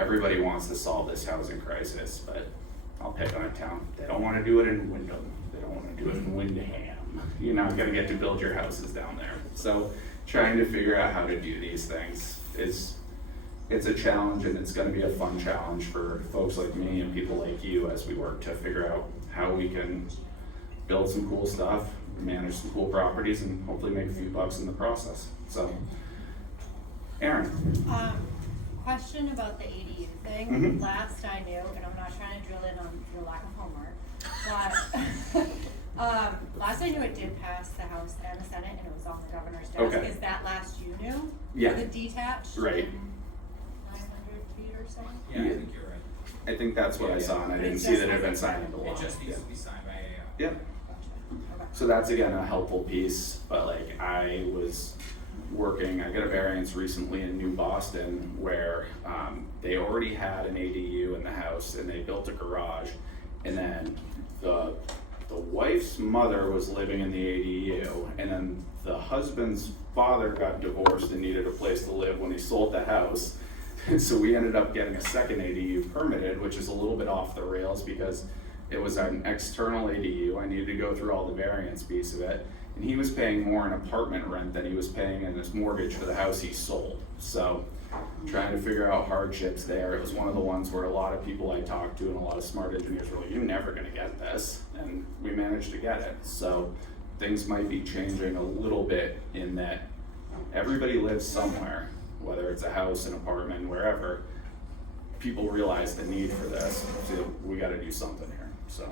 everybody wants to solve this housing crisis, but I'll pick on a town. They don't wanna do it in Wyndham, they don't wanna do it in Windham. You're not gonna get to build your houses down there. So trying to figure out how to do these things it's a challenge, and it's gonna be a fun challenge for folks like me and people like you as we work to figure out how we can build some cool stuff, manage some cool properties, and hopefully make a few bucks in the process. So, Aaron. Question about the ADU thing. Mhm. Last I knew, and I'm not trying to drill in on your lack of homework, but last I knew it did pass the House and the Senate, and it was on the governor's desk. Okay. Is that last you knew? Yeah. For the detached? Right. in 900 feet or so? Yeah, I think you're right. I think that's what I saw, and I But didn't it see that just it had been hasn't signed been- into law. It just needs Yeah. to be signed by AA. Yeah. Okay. So that's again a helpful piece, but like I was working, I got a variance recently in New Boston where they already had an ADU in the house and they built a garage, and then the wife's mother was living in the ADU, and then the husband's father got divorced and needed a place to live when he sold the house. And so we ended up getting a second ADU permitted, which is a little bit off the rails because it was an external ADU. I needed to go through all the variance piece of it. And he was paying more in apartment rent than he was paying in his mortgage for the house he sold. So trying to figure out hardships there. It was one of the ones where a lot of people I talked to and a lot of smart engineers were like, you're never gonna get this. And we managed to get it. So things might be changing a little bit in that everybody lives somewhere, whether it's a house, an apartment, wherever. People realize the need for this, so we gotta do something here, so,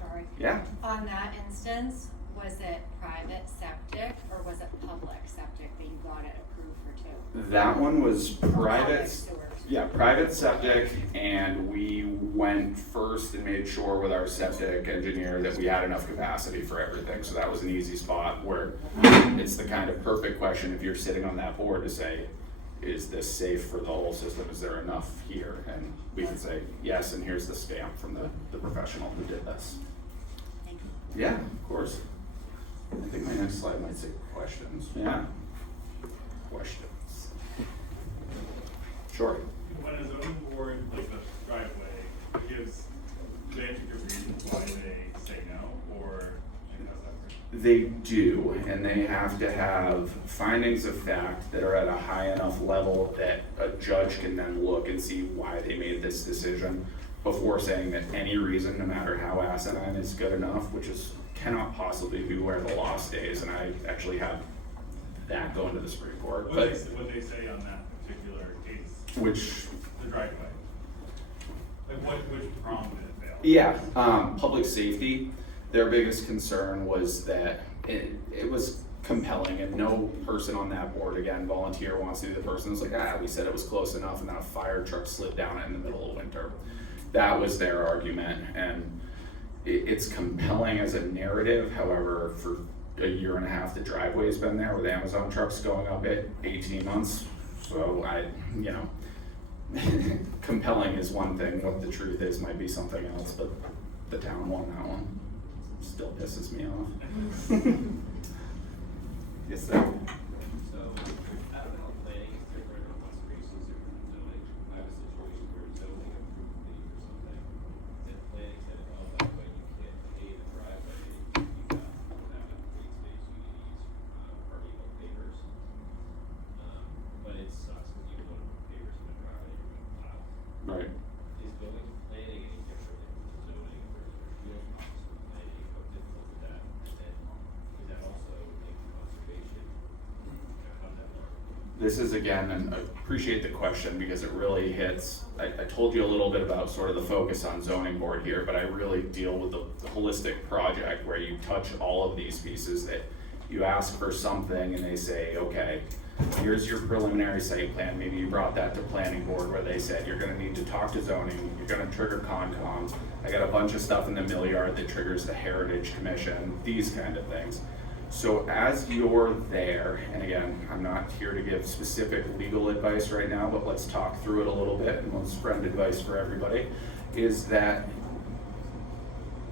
Sorry. yeah. On that instance, was it private septic or was it public septic that you got it approved for too? That one was Public private, sewers. yeah, private septic, and we went first and made sure with our septic engineer that we had enough capacity for everything, so that was an easy spot where it's the kind of perfect question if you're sitting on that board to say, is this safe for the whole system, is there enough here? And we can say, yes, and here's the stamp from the professional who did this. Thank you. Yeah, of course. I think my next slide might say questions. Yeah. Questions. Sure. When a zoning board, like the driveway, gives, do they have to give reasons why they say no, or, and how's that work? They do, and they have to have findings of fact that are at a high enough level that a judge can then look and see why they made this decision before saying that any reason, no matter how asinine, is good enough, which is cannot possibly be where the law stays, and I actually have that going to the Supreme Court. What they say on that particular case, Which, the driveway? Like which prong did it fail? yeah, public safety, their biggest concern was that it was compelling, and no person on that board, again, volunteer wants to be the person who's like, we said it was close enough, and then a fire truck slid down it in the middle of winter. That was their argument, and it's compelling as a narrative. However, for a year and a half, the driveway's been there with Amazon trucks going up at 18 months. So compelling is one thing, what the truth is might be something else, but the town won that one. Still pisses me off. Yes, sir. So, I don't know, planning is different, or conservation is different from zoning. I have a situation where zoning approved me for something, then planning said, oh, by the way, you can't pave the driveway, you have to have a green space, you need to use, permeable pavers. But it sucks when you put pavers in the driveway, you're gonna plow. Right. Is building planning any different than zoning, or is there real process for planning, how difficult is that? And then, is that also linked to conservation? How does that work? This is again, and I appreciate the question because it really hits, I told you a little bit about sort of the focus on zoning board here, but I really deal with the holistic project where you touch all of these pieces that you ask for something and they say, okay, here's your preliminary site plan. Maybe you brought that to planning board where they said, you're gonna need to talk to zoning, you're gonna trigger Concom. I got a bunch of stuff in the mill yard that triggers the Heritage Commission, these kind of things. So as you're there, and again, I'm not here to give specific legal advice right now, but let's talk through it a little bit, and let's friend advice for everybody, is that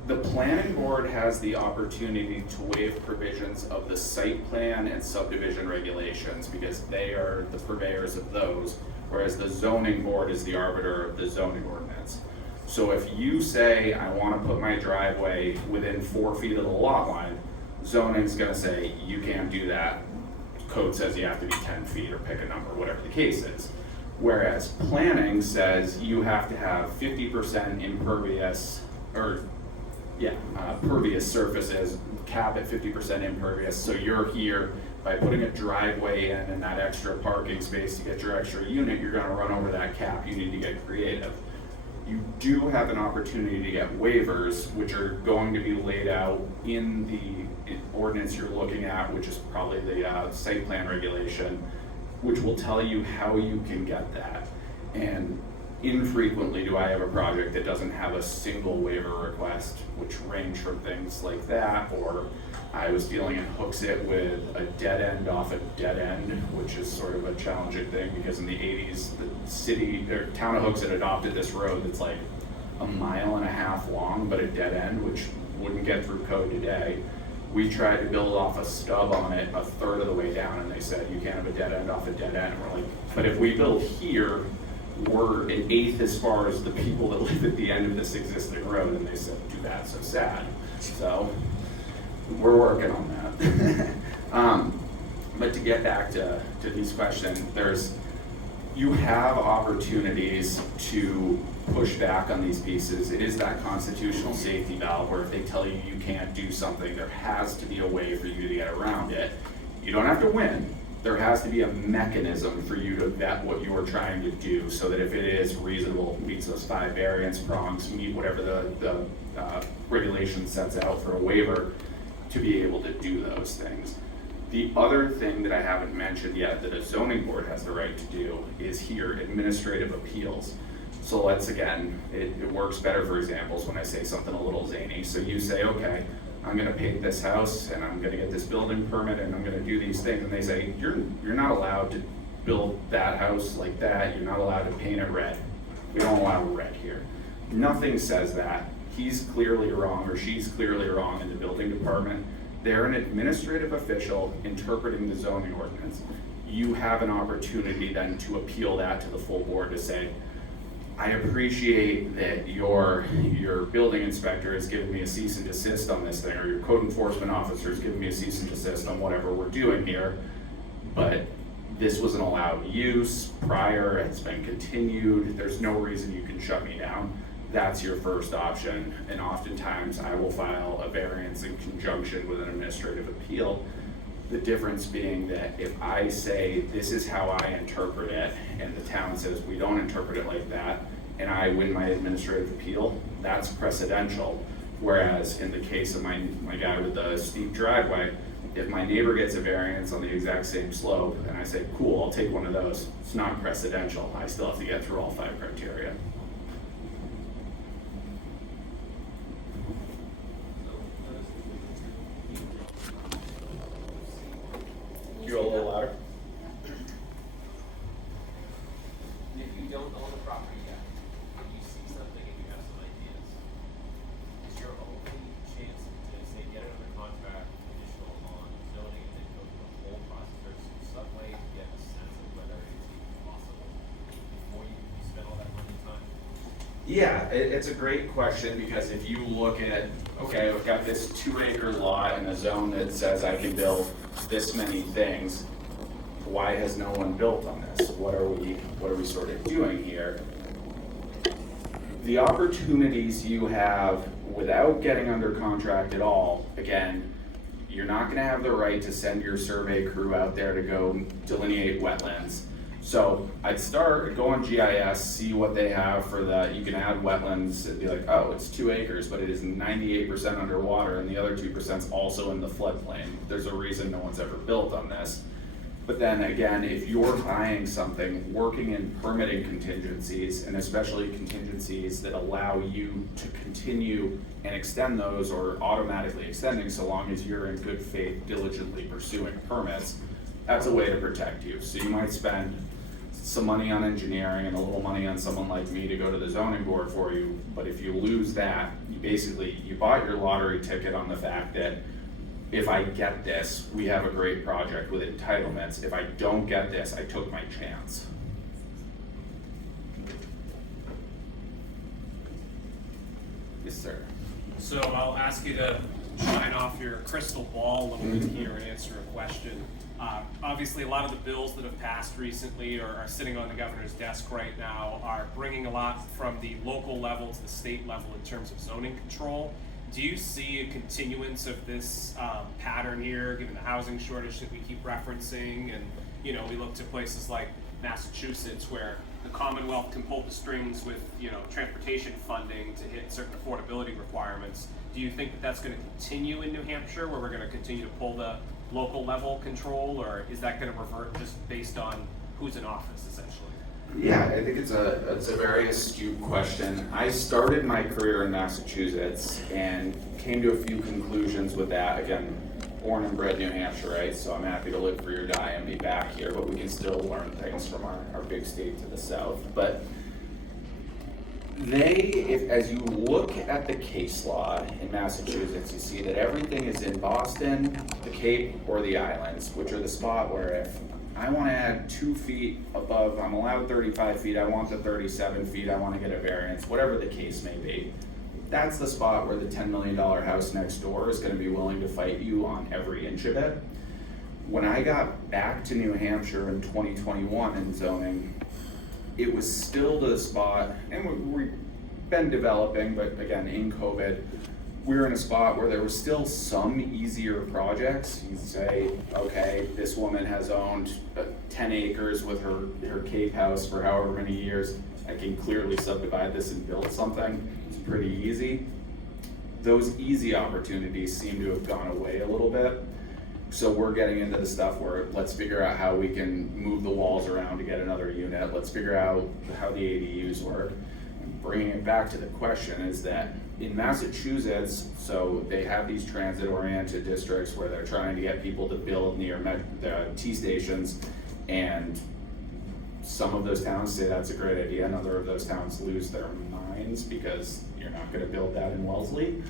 the planning board has the opportunity to waive provisions of the site plan and subdivision regulations because they are the purveyors of those, whereas the zoning board is the arbiter of the zoning ordinance. So if you say, I wanna put my driveway within 4 feet of the lot line, zoning's gonna say, you can't do that. Code says you have to be 10 feet or pick a number, whatever the case is. Whereas planning says you have to have 50% impervious, or pervious surfaces, cap at 50% impervious. So you're here, by putting a driveway in and that extra parking space to get your extra unit, you're gonna run over that cap, you need to get creative. You do have an opportunity to get waivers, which are going to be laid out in the ordinance you're looking at, which is probably the site plan regulation, which will tell you how you can get that. And infrequently do I have a project that doesn't have a single waiver request, which range from things like that, or I was dealing in Hooksett with a dead end off a dead end, which is sort of a challenging thing because in the 80s, the city or town of Hooksett adopted this road that's like 1.5 miles long, but a dead end, which wouldn't get through code today. We tried to build off a stub on it a third of the way down, and they said you can't have a dead end off a dead end. And we're like, but if we build here, we're 1/8 as far as the people that live at the end of this existing road, and they said, too bad, so sad. So we're working on that. But to get back to these questions, you have opportunities to push back on these pieces. It is that constitutional safety valve where if they tell you you can't do something, there has to be a way for you to get around it. You don't have to win. There has to be a mechanism for you to vet what you are trying to do so that if it is reasonable, meets those 5 variance prongs, meet whatever the regulation sets out for a waiver, to be able to do those things. The other thing that I haven't mentioned yet that a zoning board has the right to do is here administrative appeals. So let's again, it works better for examples when I say something a little zany. So you say, okay, I'm gonna paint this house and I'm gonna get this building permit and I'm gonna do these things. And they say, you're not allowed to build that house like that. You're not allowed to paint it red. We don't allow red here. Nothing says that. He's clearly wrong or she's clearly wrong in the building department. They're an administrative official interpreting the zoning ordinance. You have an opportunity then to appeal that to the full board to say, I appreciate that your building inspector has given me a cease and desist on this thing, or your code enforcement officer has given me a cease and desist on whatever we're doing here, but this was an allowed use prior, it's been continued, there's no reason you can shut me down. That's your first option, and oftentimes I will file a variance in conjunction with an administrative appeal. The difference being that if I say this is how I interpret it, and the town says we don't interpret it like that, and I win my administrative appeal, that's precedential. Whereas in the case of my guy with the steep driveway, if my neighbor gets a variance on the exact same slope, and I say, cool, I'll take one of those, it's not precedential. I still have to get through all 5 criteria. You a little louder? If you don't own the property yet, and you see something and you have some ideas, it's your only chance to say get it under contract, conditional on zoning, and then go through the whole process. There's some way to get a sense of whether it's even possible before you spend all that money and time. Yeah, it's a great question because if you look at, okay, I've got this 2-acre lot in a zone that says I can build this many things, why has no one built on this? What are we sort of doing here? The opportunities you have without getting under contract at all, again, you're not gonna have the right to send your survey crew out there to go delineate wetlands. So I'd go on GIS, see what they have for that. You can add wetlands, it'd be like, oh, it's 2 acres, but it is 98% underwater and the other 2% is also in the floodplain. There's a reason no one's ever built on this. But then again, if you're buying something, working in permitting contingencies, and especially contingencies that allow you to continue and extend those or automatically extending so long as you're in good faith diligently pursuing permits, that's a way to protect you. So you might spend some money on engineering and a little money on someone like me to go to the zoning board for you, but if you lose that, you bought your lottery ticket on the fact that if I get this, we have a great project with entitlements. If I don't get this, I took my chance. Yes, sir. So I'll ask you to shine off your crystal ball a little bit here and answer a question. Obviously, a lot of the bills that have passed recently or are sitting on the governor's desk right now are bringing a lot from the local level to the state level in terms of zoning control. Do you see a continuance of this pattern here, given the housing shortage that we keep referencing? And, you know, we look to places like Massachusetts where the Commonwealth can pull the strings with, you know, transportation funding to hit certain affordability requirements. Do you think that that's going to continue in New Hampshire, where we're going to continue to pull the local level control, or is that going to revert just based on who's in office, essentially? Yeah, I think it's a very astute question. I started my career in Massachusetts and came to a few conclusions with that. Again, born and bred New Hampshire, right? So I'm happy to live free or die and be back here, but we can still learn things from our big state to the south. But as you look at the case law in Massachusetts, you see that everything is in Boston, the Cape, or the Islands, which are the spot where if I want to add 2 feet above, I'm allowed 35 feet, I want the 37 feet, I want to get a variance, whatever the case may be. That's the spot where the $10 million house next door is going to be willing to fight you on every inch of it. When I got back to New Hampshire in 2021 in zoning, it was still the spot, and we've been developing, but again, in COVID, we were in a spot where there was still some easier projects. You'd say, okay, this woman has owned 10 acres with her Cape house for however many years. I can clearly subdivide this and build something. It's pretty easy. Those easy opportunities seem to have gone away a little bit. So we're getting into the stuff where let's figure out how we can move the walls around to get another unit. Let's figure out how the ADUs work. And bringing it back to the question is that in Massachusetts, so they have these transit-oriented districts where they're trying to get people to build near the T stations, and some of those towns say that's a great idea, and other of those towns lose their minds because you're not gonna build that in Wellesley.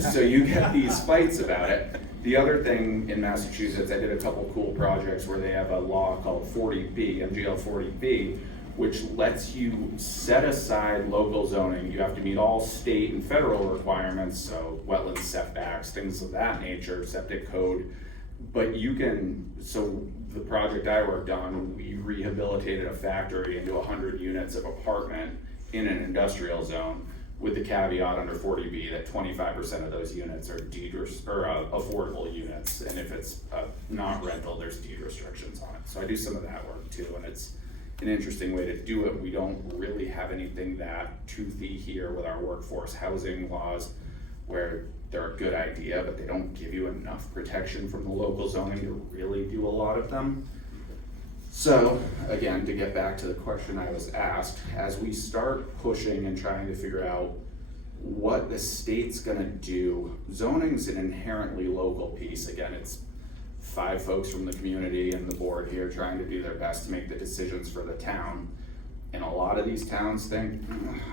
So you get these fights about it. The other thing in Massachusetts, I did a couple cool projects where they have a law called 40B, MGL 40B, which lets you set aside local zoning. You have to meet all state and federal requirements, so wetland setbacks, things of that nature, septic code. But you can, so the project I worked on, we rehabilitated a factory into 100 units of apartment in an industrial zone, with the caveat under 40B that 25% of those units are affordable units, and if it's not rental, there's deed restrictions on it. So I do some of that work too, and it's an interesting way to do it. We don't really have anything that toothy here with our workforce housing laws, where they're a good idea, but they don't give you enough protection from the local zoning to really do a lot of them. So again, to get back to the question I was asked, as we start pushing and trying to figure out what the state's gonna do, zoning's an inherently local piece. Again, it's 5 folks from the community and the board here trying to do their best to make the decisions for the town. And a lot of these towns think,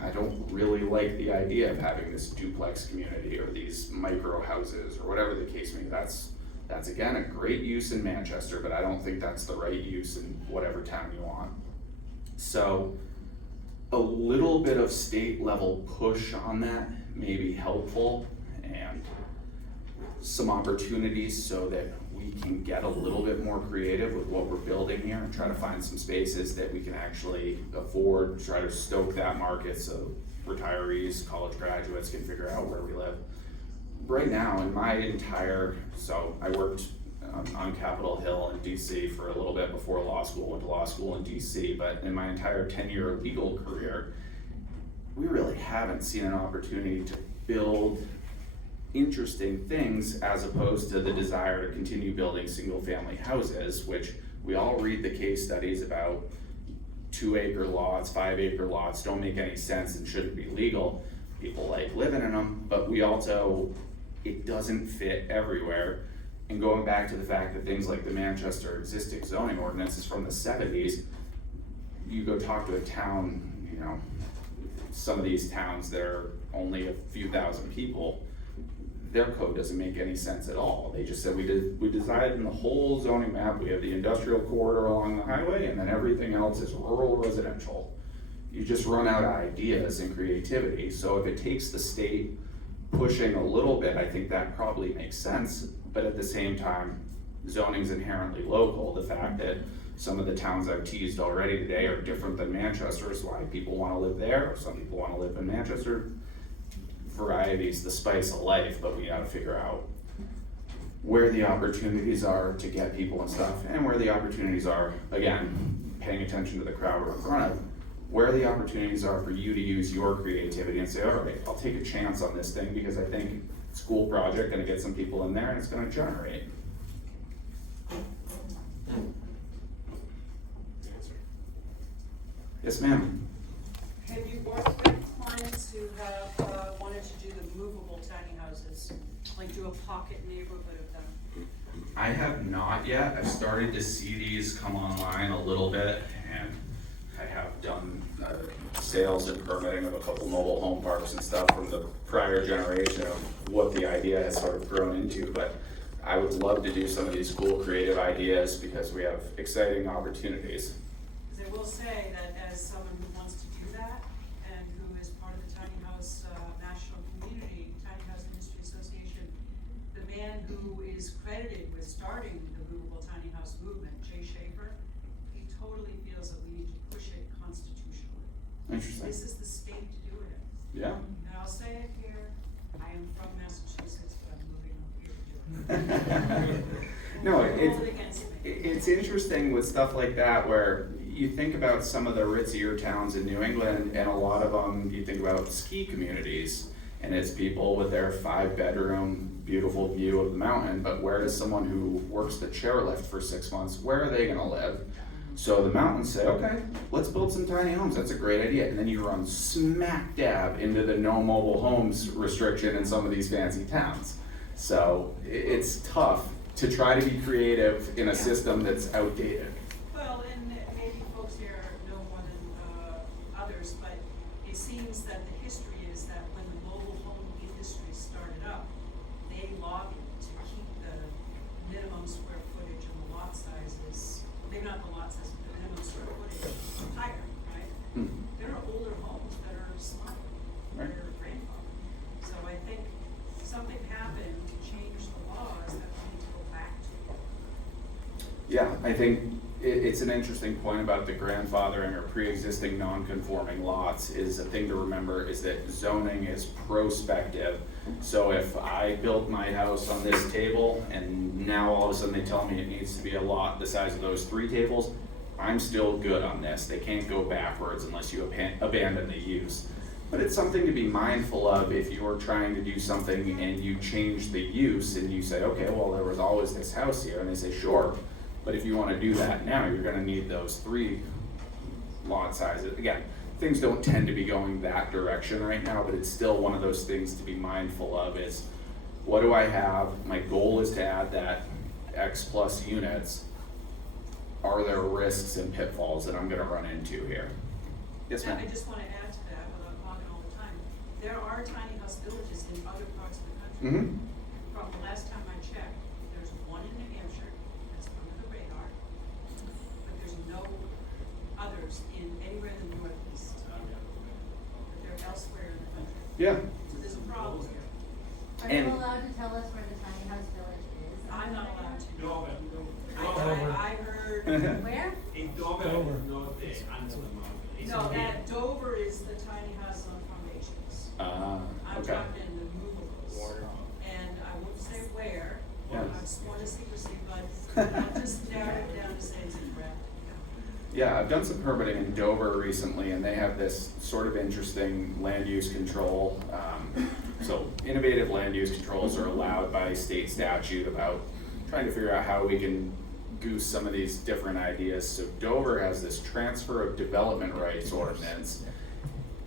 I don't really like the idea of having this duplex community or these micro houses or whatever the case may be. That's again a great use in Manchester, but I don't think that's the right use in whatever town you want. So a little bit of state level push on that may be helpful, and some opportunities so that we can get a little bit more creative with what we're building here and try to find some spaces that we can actually afford, try to stoke that market so retirees, college graduates can figure out where we live. Right now, in my so I worked on Capitol Hill in DC for a little bit before law school, went to law school in DC, but in my entire 10-year legal career, we really haven't seen an opportunity to build interesting things as opposed to the desire to continue building single-family houses, which we all read the case studies about 2-acre lots, 5-acre lots don't make any sense and shouldn't be legal. People like living in them, but we also, it doesn't fit everywhere. And going back to the fact that things like the Manchester existing zoning ordinance is from the 70s, you go talk to a town, you know, some of these towns that are only a few thousand people, their code doesn't make any sense at all. They just said we decided in the whole zoning map, we have the industrial corridor along the highway and then everything else is rural residential. you just run out of ideas and creativity. So if it takes the state pushing a little bit, I think that probably makes sense. But at the same time, zoning's inherently local. The fact that some of the towns I've teased already today are different than Manchester is why people wanna live there, or some people wanna live in Manchester. Variety's the spice of life, but we gotta figure out where the opportunities are to get people and stuff, and where the opportunities are, again, paying attention to the crowd we're in front of, where the opportunities are for you to use your creativity and say, all right, I'll take a chance on this thing because I think school project, gonna get some people in there and it's gonna generate. Yes, ma'am. Have you worked with clients who have wanted to do the movable tiny houses, like do a pocket neighborhood of them? I have not yet. I've started to see these come online a little bit, and I have done sales and permitting of a couple mobile home parks and stuff from the prior generation of what the idea has sort of grown into, but I would love to do some of these cool creative ideas because we have exciting opportunities. Because I will say that as someone who wants to do that, and who is part of the Tiny House National Community, Tiny House Industry Association, the man who is credited with starting the movable tiny house movement, Jay Schaefer, he totally feels that we need to push it constitutionally. Interesting. This is the state to do it in. Yeah. And I'll say it here, I am from Massachusetts, but I'm moving up here to do it. No, Hold it against me. it's interesting with stuff like that where you think about some of the ritzier towns in New England, and a lot of them, you think about ski communities, and it's people with their 5-bedroom, beautiful view of the mountain, but where does someone who works the chairlift for 6 months, where are they gonna live? So the mountains say, okay, let's build some tiny homes, that's a great idea, and then you run smack dab into the no mobile homes restriction in some of these fancy towns. So it's tough to try to be creative in a system that's outdated. Well, and maybe folks here know more than others, but it seems that the history is that when the mobile home industry started up, they lobbied to keep the minimum square footage and the lot sizes, maybe not the lot size, but the minimum square footage higher, right? There are older homes that are smaller, Right. they're grandfathered. So I think something happened to change the laws that we need to go back to. Yeah, I think it's an interesting point about the grandfathering or pre-existing non-conforming lots. Is a thing to remember is that zoning is prospective. So if I built my house on this table and now all of a sudden they tell me it needs to be a lot the size of those 3 tables, I'm still good on this. They can't go backwards unless you abandon the use. But it's something to be mindful of if you're trying to do something and you change the use and you say, okay, well, there was always this house here, and they say, sure, but if you wanna do that now, you're gonna need those 3 lot sizes. Again, things don't tend to be going that direction right now, but it's still one of those things to be mindful of is, what do I have? My goal is to add that X plus units. Are there risks and pitfalls that I'm gonna run into here? Yes, And ma'am. I just wanna add to that, without talking all the time, there are tiny house villages in other parts of the country. Mm-hmm. From the last time I checked, there's one in New Hampshire that's under the radar, but there's no others in anywhere in the Northeast. But they're elsewhere in the country. Yeah. So there's a problem here. Are And- you allowed to tell us where the tiny house village is? I'm not allowed to. Dover. I heard, Where? In Dover, not the under the mountain. It's no, a big- that Dover is the tiny house on foundations. I'm Okay. talking the movables. And I won't say where, Yeah. I've sworn to secrecy, but I'll just narrow it down to say it's incorrect. Yeah, I've done some permitting in Dover recently, and they have this sort of interesting land use control. So innovative land use controls are allowed by state statute about trying to figure out how we can goose some of these different ideas. So Dover has this transfer of development rights ordinance,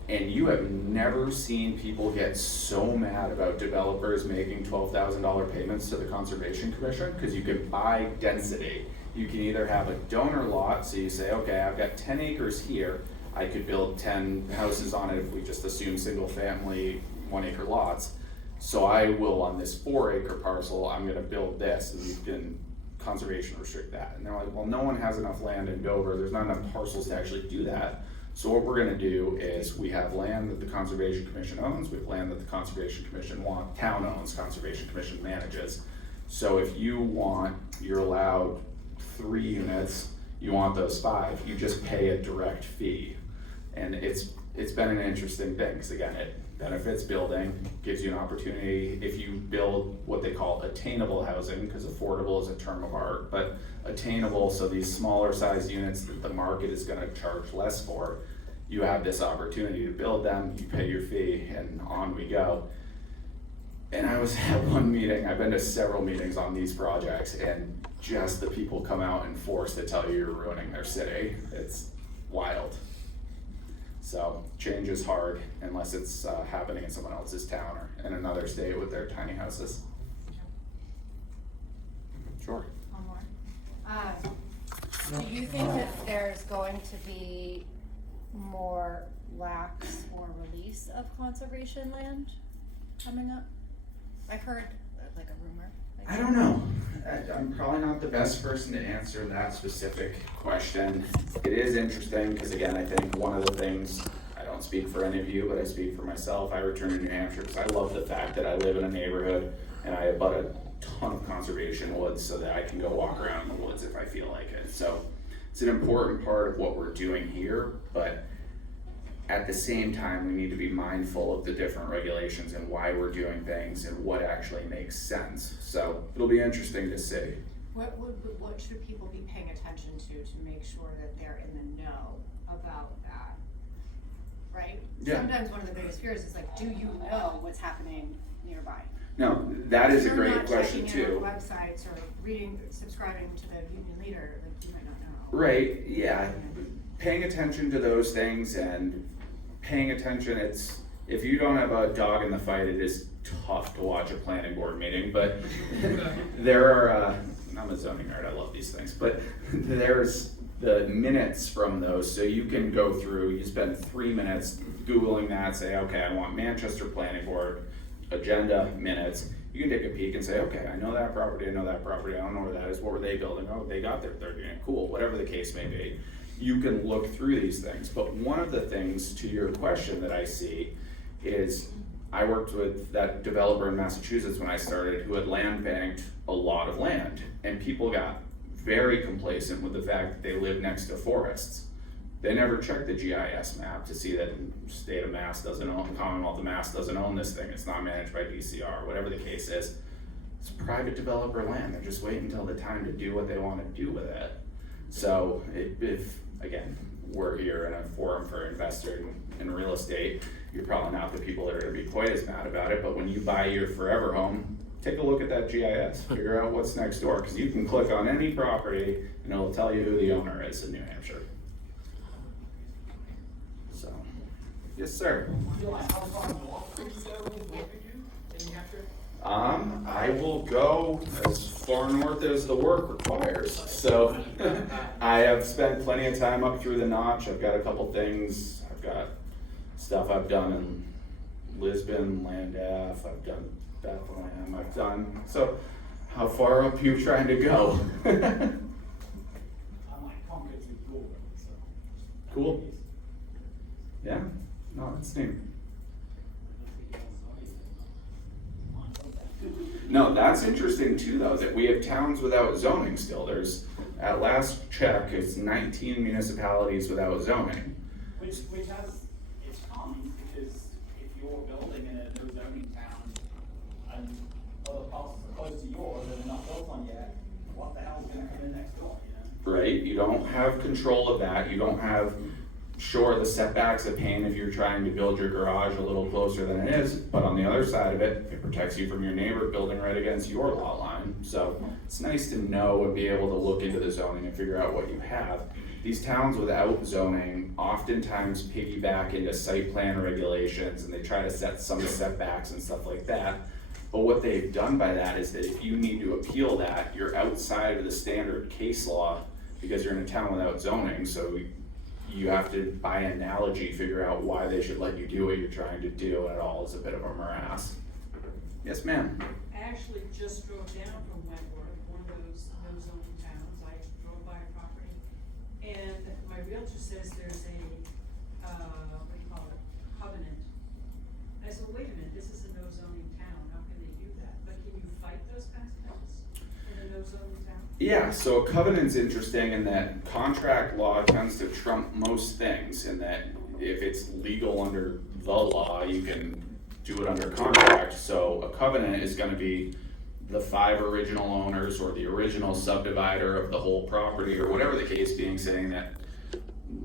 and you have never seen people get so mad about developers making $12,000 payments to the Conservation Commission, because you can buy density. You can either have a donor lot, so you say, okay, I've got 10 acres here, I could build 10 houses on it if we just assume single family 1 acre lots. So I will, on this 4 acre parcel, I'm gonna build this, and you can conservation restrict that. And they're like, well, no one has enough land in Dover, there's not enough parcels to actually do that. So what we're gonna do is we have land that the Conservation Commission owns, we have land that the Conservation Commission town owns, Conservation Commission manages. So if you're allowed 3 units, you want those 5, you just pay a direct fee. And it's been an interesting thing, because again, it benefits building, gives you an opportunity, if you build what they call attainable housing, because affordable is a term of art, but attainable, so these smaller size units that the market is gonna charge less for, you have this opportunity to build them, you pay your fee, and on we go. And I was at one meeting, I've been to several meetings on these projects, and just the people come out in force to tell you you're ruining their city. It's wild. So change is hard unless it's happening in someone else's town or in another state with their tiny houses. Sure. One more. Do you think that there's going to be more lax or release of conservation land coming up? I heard like a rumor. I don't know. I'm probably not the best person to answer that specific question. It is interesting because again, I think one of the things, I don't speak for any of you, but I speak for myself. I returned to New Hampshire because I love the fact that I live in a neighborhood and I abut a ton of conservation woods so that I can go walk around in the woods if I feel like it. So it's an important part of what we're doing here, but at the same time, we need to be mindful of the different regulations and why we're doing things and what actually makes sense. So it'll be interesting to see. What should people be paying attention to make sure that they're in the know about that? Right? Yeah. Sometimes one of the biggest fears is like, do you know what's happening nearby? No, that is a If great question you're too. not checking out websites or subscribing to the union leader, like you might not know. Right, yeah. Paying attention to those things and paying attention, if you don't have a dog in the fight, it is tough to watch a planning board meeting, but there are, I'm a zoning nerd, I love these things, but there's the minutes from those, so you can go through, you spend 3 minutes Googling that, say, okay, I want Manchester Planning Board, agenda, minutes, you can take a peek and say, okay, I know that property, I don't know where that is, what were they building, oh, they got their 30 unit, cool, whatever the case may be. You can look through these things, but one of the things to your question that I see is I worked with that developer in Massachusetts when I started who had land banked a lot of land, and people got very complacent with the fact that they live next to forests. They never checked the GIS map to see that state of Mass doesn't own, Commonwealth of Mass doesn't own this thing, it's not managed by DCR, whatever the case is. It's private developer land, they're just waiting until the time to do what they want to do with it. So if again, we're here in a forum for investors in real estate, you're probably not the people that are gonna be quite as mad about it, but when you buy your forever home, take a look at that GIS, figure out what's next door, because you can click on any property and it'll tell you who the owner is in New Hampshire. So, yes, sir. I will go as far north as the work requires. So I have spent plenty of time up through the notch. I've got a couple things. I've got stuff I've done in Lisbon, Land F. I've done Bethlehem. I've done. So how far up are you trying to go? Cool. Yeah. No, that's neat. No, that's interesting too, though, that we have towns without zoning still. There's, at last check, it's 19 municipalities without zoning. Which has its cons, because if you're building in a no zoning town and other parts are close to yours and they're not built on yet, what the hell is gonna come in next door, you know? Right, you don't have control of that. You don't have, sure, the setback's a pain if you're trying to build your garage a little closer than it is, but on the other side of it, it protects you from your neighbor building right against your lot line. So it's nice to know and be able to look into the zoning and figure out what you have. These towns without zoning oftentimes piggyback into site plan regulations and they try to set some setbacks and stuff like that. But what they've done by that is that if you need to appeal that, you're outside of the standard case law because you're in a town without zoning, so you have to, by analogy, figure out why they should let you do what you're trying to do, and it all is a bit of a morass. Yes, ma'am? I actually just drove down from Wentworth, one of those no zoning towns. I drove by a property, and my realtor says there's a Yeah, so a covenant's interesting in that contract law tends to trump most things, in that if it's legal under the law, you can do it under contract. So a covenant is gonna be the 5 original owners or the original subdivider of the whole property, or whatever the case being, saying that,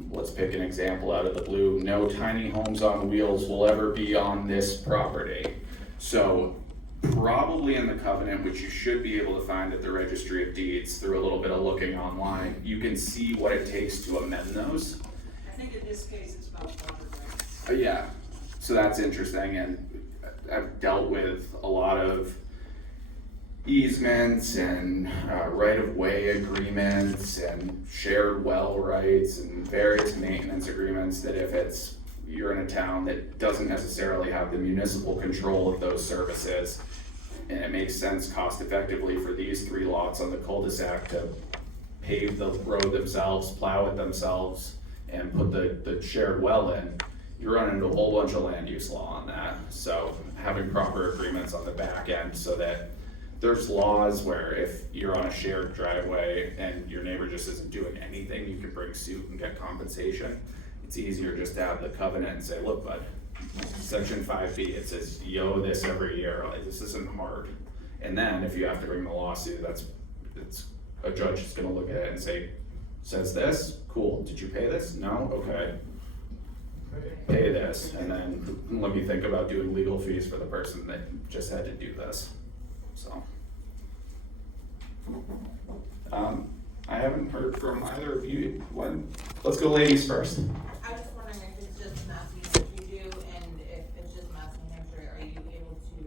let's pick an example out of the blue, no tiny homes on wheels will ever be on this property. So probably in the covenant, which you should be able to find at the Registry of Deeds through a little bit of looking online, you can see what it takes to amend those. I think in this case, it's about water rights. Yeah, so that's interesting, and I've dealt with a lot of easements and right-of-way agreements and shared well rights and various maintenance agreements that if you're in a town that doesn't necessarily have the municipal control of those services, and it makes sense cost effectively for these 3 lots on the cul-de-sac to pave the road themselves, plow it themselves, and put the shared well in, you run into a whole bunch of land use law on that. So having proper agreements on the back end so that there's laws where if you're on a shared driveway and your neighbor just isn't doing anything, you can bring suit and get compensation. It's easier just to have the covenant and say, look, bud, section 5B, it says you owe this every year, like, this isn't hard. And then if you have to bring the lawsuit, it's a judge is gonna look at it and say, says this, cool, did you pay this? No, okay. Pay this, and then let me think about doing legal fees for the person that just had to do this, so. I haven't heard from either of you. Let's go ladies first.